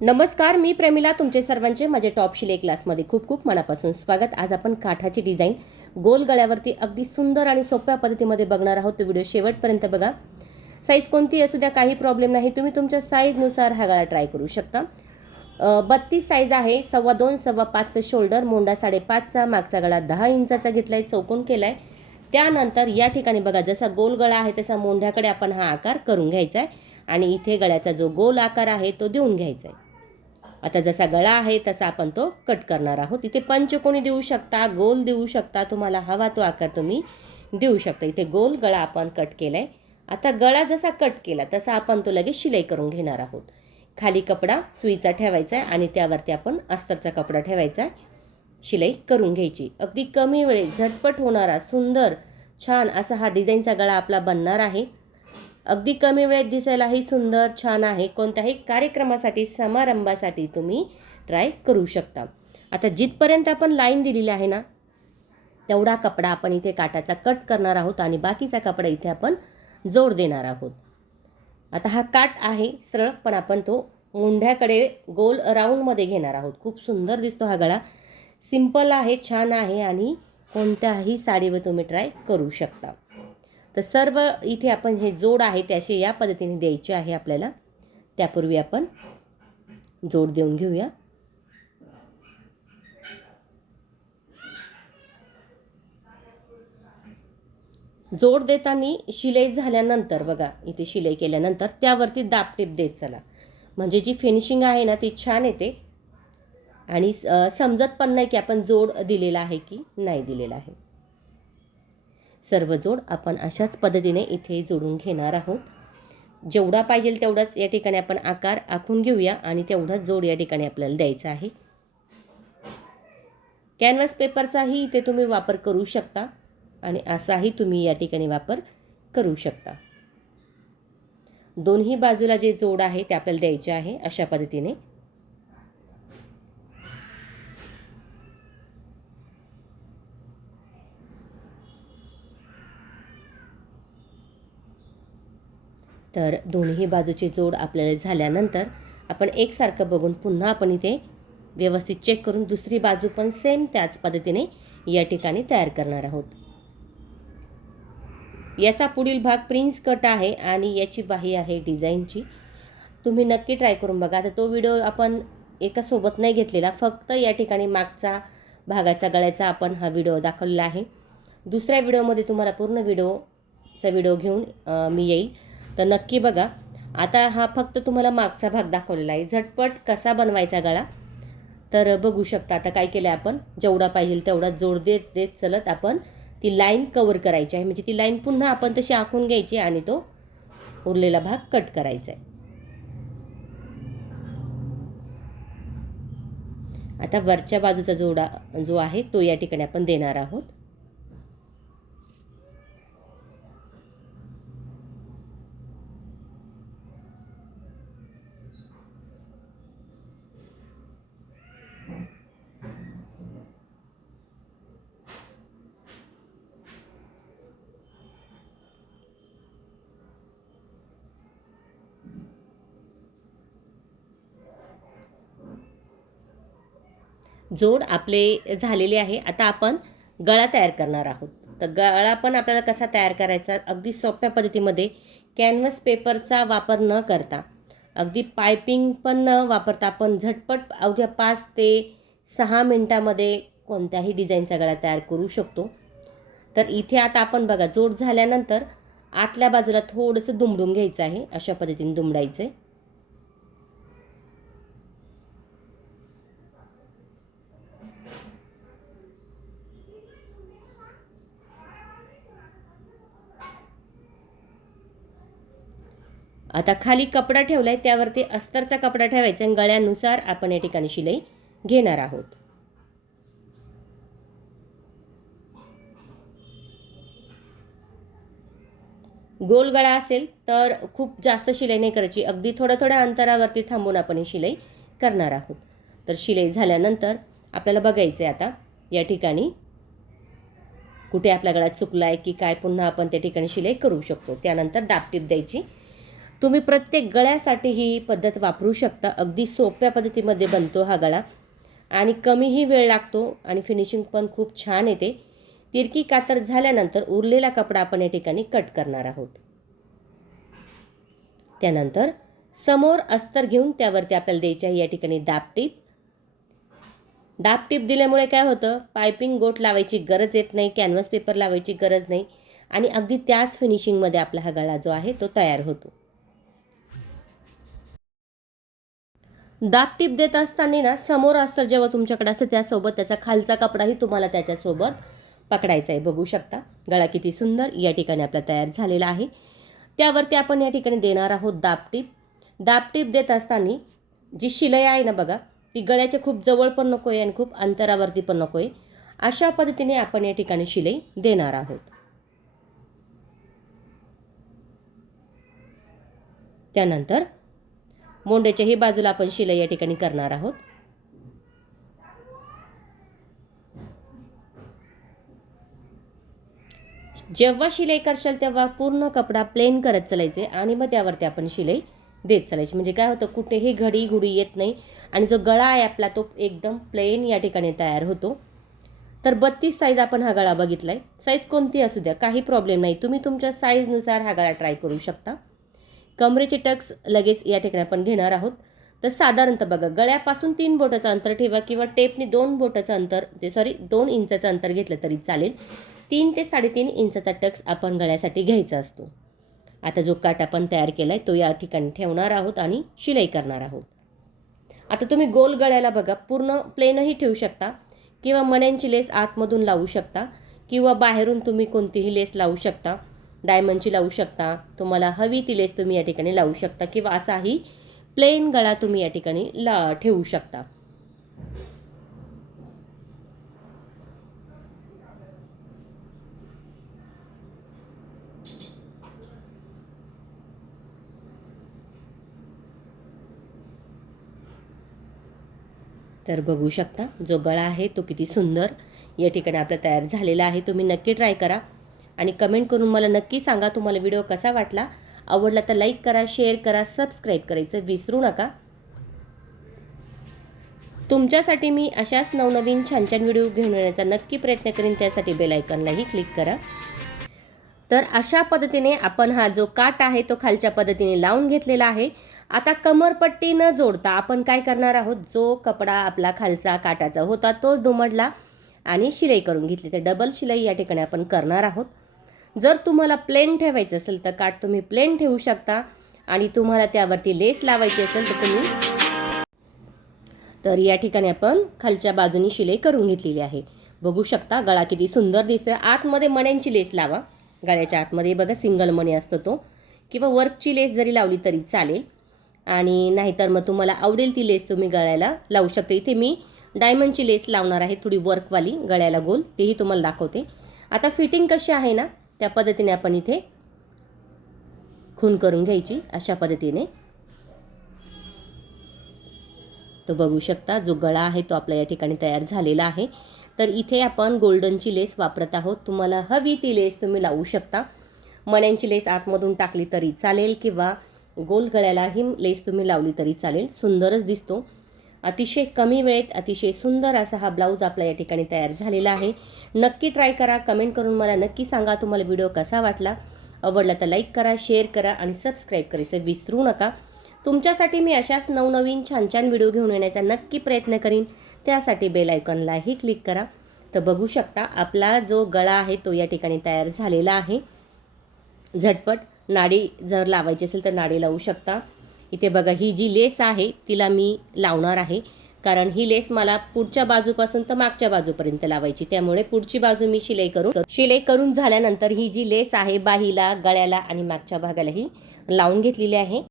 नमस्कार मी प्रेमिला तुमचे सर्वांचे माझे टॉप शिले क्लासमध्ये खूप खूप मनापासून स्वागत. आज आपण काठाची डिझाईन गोल गळ्यावरती अगदी सुंदर आणि सोप्या पद्धतीमध्ये बघणार आहोत. तो व्हिडिओ शेवटपर्यंत बघा. साईज कोणती असू द्या काही प्रॉब्लेम नाही. तुम्ही तुमच्या साईजनुसार हा गळा ट्राय करू शकता. बत्तीस साईज आहे सव्वा दोन सव्वा पाचचं शोल्डर मोंडा साडेपाचचा मागचा गळा दहा इंचाचा घेतला आहे चौकोन केला आहे त्यानंतर या ठिकाणी बघा जसा गोल गळा आहे तसा मोंढ्याकडे आपण हा आकार करून घ्यायचा आहे आणि इथे गळ्याचा जो गोल आकार आहे तो देऊन घ्यायचा आहे आता जसा गळा आहे तसा आपण तो कट करणार आहोत. इथे पंचकोणी देऊ शकता? गोल देऊ शकता? तुम्हाला हवा तो आकार तुम्ही देऊ शकता. इथे गोल गळा आपण कट केला आहे आता गळा जसा कट केला तसा आपण तो लगेच शिलाई करून घेणार आहोत. खाली कपडा सुईचा ठेवायचा आहे आणि त्यावरती आपण अस्तरचा कपडा ठेवायचा आहे शिलाई करून घ्यायची. अगदी कमी वेळेत झटपट होणारा सुंदर छान असा हा डिझाईनचा गळा आपला बनणार आहे. अगदी कमी वेळेत दिसायलाही सुंदर छान आहे. कोणत्याही कार्यक्रमासाठी समारंभासाठी तुम्ही ट्राय करू शकता. आता जिथपर्यंत आपण लाईन दिलेली आहे ना तेवढा कपडा आपण इथे काटाचा कट करणार आहोत आणि बाकीचा कपडा इथे आपण जोड देणार आहोत. आता हा काट आहे सरळ पण आपण तो मुंढ्याकडे गोल राऊंडमध्ये घेणार आहोत. खूप सुंदर दिसतो हा गळा. सिंपल आहे छान आहे आणि कोणत्याही साडीवर तुम्ही ट्राय करू शकता. तर सर्व इथे आपण हे जोड आहे त्याचे या पद्धतीने द्यायचे आहे आपल्याला. त्यापूर्वी आपण जोड देऊन घेऊया. जोड देताना शिलाई झाल्यानंतर बघा इथे शिलाई केल्यानंतर त्यावरती दाबटीप देत चला. म्हणजे जी फिनिशिंग आहे ना ती छान येते. आणि समजत पण नाही की आपण जोड दिलेला आहे की नाही दिलेला आहे. सर्व जोड आपण अशाच पद्धतीने इथे जोडून घेणार आहोत. जेवढा पाहिजे तेवढाच या ठिकाणी आपण आकार आखून घेऊया आणि तेवढाच जोड या ठिकाणी आपल्याला द्यायचा आहे. कॅनव्हास पेपरचाही इथे तुम्ही वापर करू शकता आणि असाही तुम्ही या ठिकाणी वापर करू शकता. दोन्ही बाजूला जे जोड आहे ते आपल्याला द्यायचे आहे अशा पद्धतीने. तर दोन्ही बाजूची जोड आपल्याला झाल्यानंतर आपण एकसारखं बघून पुन्हा आपण इथे व्यवस्थित चेक करून दुसरी बाजू पण सेम त्याच पद्धतीने या ठिकाणी तयार करणार आहोत. याचा पुढील भाग प्रिन्स कट आहे आणि याची बाही आहे डिझाईनची तुम्ही नक्की ट्राय करून बघा. आता तो व्हिडिओ आपण एका सोबत नाही घेतलेला. फक्त या ठिकाणी मागचा भागाचा गळ्याचा आपण हा व्हिडिओ दाखवलेला आहे. दुसऱ्या व्हिडिओमध्ये तुम्हाला पूर्ण व्हिडिओचा व्हिडिओ घेऊन मी येईल. तर नक्की बघा. आता हा फक्त तुम्हाला मागचा भाग दाखवलेला आहे. झटपट कसा बनवायचा गळा? तर बघू शकता आता काय केलं आपण. जेवढा पाहिजे तेवढा जोड देत देत चलत आपण ती लाईन कवर करायची आहे. म्हणजे ती लाईन पुन्हा आपण तशी आखून घ्यायची आणि तो उरलेला भाग कट करायचा आहे. आता वरच्या बाजूचा जोडा जो आहे तो या ठिकाणी आपण देणार आहोत. जोड आपले झालेले आहे. आता आपण गळा तयार करणार आहोत. तर गळा पण आपल्याला कसा तयार करायचा? अगदी सोप्या पद्धतीमध्ये कॅनव्हस पेपरचा वापर न करता अगदी पायपिंग पण न वापरता आपण झटपट अवघ्या पाच ते सहा मिनटामध्ये कोणत्याही डिझाईनचा गळा तयार करू शकतो. तर इथे आता आपण बघा जोड झाल्यानंतर आतल्या बाजूला थोडंसं दुमडून घ्यायचं आहे. अशा पद्धतीने दुमडायचं आहे आता खाली कपडा ठेवला आहे त्यावरती अस्तरचा कपडा ठेवायचा आणि गळ्यानुसार आपण या ठिकाणी शिलाई घेणार आहोत. गोल गळा असेल तर खूप जास्त शिलाई नाही करायची अगदी थोड्या थोड्या अंतरावरती थांबून आपण ही शिलाई करणार आहोत. तर शिलाई झाल्यानंतर आपल्याला बघायचं आहे आता या ठिकाणी कुठे आपल्या गळा चुकला आहे की काय पुन्हा आपण त्या ठिकाणी शिलाई करू शकतो. त्यानंतर दापटीप द्यायची. तुम्ही प्रत्येक गळ्यासाठी ही पद्धत वापरू शकता. अगदी सोप्या पद्धतीमध्ये बनतो हा गळा. आणि कमीही वेळ लागतो आणि फिनिशिंग पण खूप छान येते. तिरकी कातर झाल्यानंतर उरलेला कपडा आपण या ठिकाणी कट करणार आहोत. त्यानंतर समोर अस्तर घेऊन त्यावरती आपल्याला द्यायची आहे या ठिकाणी दाबटीप दाबटीप दिल्यामुळे काय होतं? पायपिंग गोट लावायची गरज येत नाही कॅनव्हास पेपर लावायची गरज नाही. आणि अगदी त्याच फिनिशिंगमध्ये आपला हा गळा जो आहे तो तयार होतो. दाबटीप देत असताना ना समोर अस्तर जेव्हा तुमच्याकडे असतं त्यासोबत त्याचा खालचा कपडाही तुम्हाला त्याच्यासोबत पकडायचा आहे. बघू शकता गळा किती सुंदर या ठिकाणी आपला तयार झालेला आहे. त्यावरती आपण या ठिकाणी देणार आहोत दाबटीप दाबटीप देत असताना जी शिलाई आहे ना बघा ती गळ्याच्या खूप जवळ पण नको आहे आणि खूप अंतरावरती पण नको आहे अशा पद्धतीने आपण या ठिकाणी शिलाई देणार आहोत. त्यानंतर मोंड्याच्याही बाजूला आपण शिलाई या ठिकाणी करणार आहोत. जेव्हा शिलाई करशाल तेव्हा पूर्ण कपडा प्लेन करत चालायचे आणि मग त्यावरती आपण शिलाई देत चालायची. म्हणजे काय होतं कुठेही घडी घुडी येत नाही आणि जो गळा आहे आपला तो एकदम प्लेन या ठिकाणी तयार होतो. तर बत्तीस साईज आपण हा गळा बघितला आहे साईज कोणती असू द्या काही प्रॉब्लेम नाही. तुम्ही तुमच्या साईजनुसार हा गळा ट्राय करू शकता. कमरेचे टक्स लगेच या ठिकाणी आपण घेणार आहोत. तर साधारणतः बघा गळ्यापासून तीन बोटाचं अंतर ठेवा किंवा टेपने दोन बोटाचं अंतर ते सॉरी दोन इंचाचं अंतर घेतलं तरी चालेल. तीन ते साडेतीन इंचाचा टक्स आपण गळ्यासाठी घ्यायचा असतो. आता जो काट आपण तयार केला आहे तो या ठिकाणी ठेवणार आहोत आणि शिलाई करणार आहोत. आता तुम्ही गोल गळ्याला बघा पूर्ण प्लेनही ठेवू शकता किंवा मण्यांची लेस आतमधून लावू शकता किंवा बाहेरून तुम्ही कोणतीही लेस लावू शकता. डायमंडची लावू शकता. तुम्हाला हवी ती लेस तुम्ही या ठिकाणी लावू शकता किंवा असाही प्लेन गळा तुम्ही या ठिकाणी ला ठेवू शकता. तर बघू शकता जो गळा आहे तो किती सुंदर या ठिकाणी आपला तयार झालेला आहे. तुम्ही नक्की ट्राय करा. आणि कमेंट करून मला नक्की सांगा तुम्हाला व्हिडिओ कसा वाटला. आवडला तर लाईक करा शेअर करा सबस्क्राईब करायचं विसरू नका. तुमच्यासाठी मी अशाच नवनवीन छान छान व्हिडिओ घेऊन येण्याचा नक्की प्रयत्न करीन. त्यासाठी बेलायकनलाही क्लिक करा. तर अशा पद्धतीने आपण हा जो काट आहे तो खालच्या पद्धतीने लावून घेतलेला आहे. आता कमरपट्टी न जोडता आपण काय करणार आहोत? जो कपडा आपला खालचा काटाचा होता तोच दुमडला आणि शिलाई करून घेतली. तर डबल शिलाई या ठिकाणी आपण करणार आहोत. जर तुम्हाला प्लेन ठेवायचं असेल तर काट तुम्ही प्लेन ठेवू शकता आणि तुम्हाला त्यावरती लेस लावायची असेल तर तुम्ही तर या ठिकाणी आपण खालच्या बाजूनी शिलाई करून घेतलेली आहे. बघू शकता गळा किती सुंदर दिसतोय. आतमध्ये मण्यांची लेस लावा. गळ्याच्या आतमध्ये बघा सिंगल मणी असतो तो. किंवा वर्कची लेस जरी लावली तरी चालेल. आणि नाहीतर मग तुम्हाला आवडेल ती लेस तुम्ही गळ्याला लावू शकता. इथे मी डायमंडची लेस लावणार आहे. थोडी वर्कवाली गळ्याला गोल तेही तुम्हाला दाखवते. आता फिटिंग कशी आहे ना त्या पद्धतीने आपण इथे खून करून घ्यायची अशा पद्धतीने. तो बघू शकता जो गळा आहे तो आपल्या या ठिकाणी तयार झालेला आहे. तर इथे आपण गोल्डनची लेस वापरत आहोत. तुम्हाला हवी ती लेस तुम्ही लावू शकता. मण्यांची लेस आतमधून टाकली तरी चालेल किंवा गोल गळ्यालाही लेस तुम्ही लावली तरी चालेल. सुंदरच दिसतो. अतिशय कमी वेळेत अतिशय सुंदर असा हा ब्लाऊज आपला या ठिकाणी तयार झालेला आहे. नक्की ट्राय करा कमेंट करून मला नक्की सांगा तुम्हाला व्हिडिओ कसा वाटला. आवडला तर लाईक करा शेअर करा आणि सबस्क्राईब करायचं विसरू नका. तुमच्यासाठी मी अशाच नवनवीन छान छान व्हिडिओ घेऊन येण्याचा नक्की प्रयत्न करीन. त्यासाठी बेल आयकॉनलाही क्लिक करा. तर बघू शकता आपला जो गळा आहे तो या ठिकाणी तयार झालेला आहे. झटपट नाडी जर लावायची असेल तर नाडी लावू शकता. इथे बघा ही जी लेस आहे तिला मी लावणार आहे. कारण ही लेस मला पुढच्या बाजूपासून तर मागच्या बाजूपर्यंत लावायची. त्यामुळे पुढची बाजू मी शिलाई करून शिलाई करून झाल्यानंतर ही जी लेस आहे बाहीला गळ्याला आणि मागच्या भागालाही लावून घेतलेली आहे.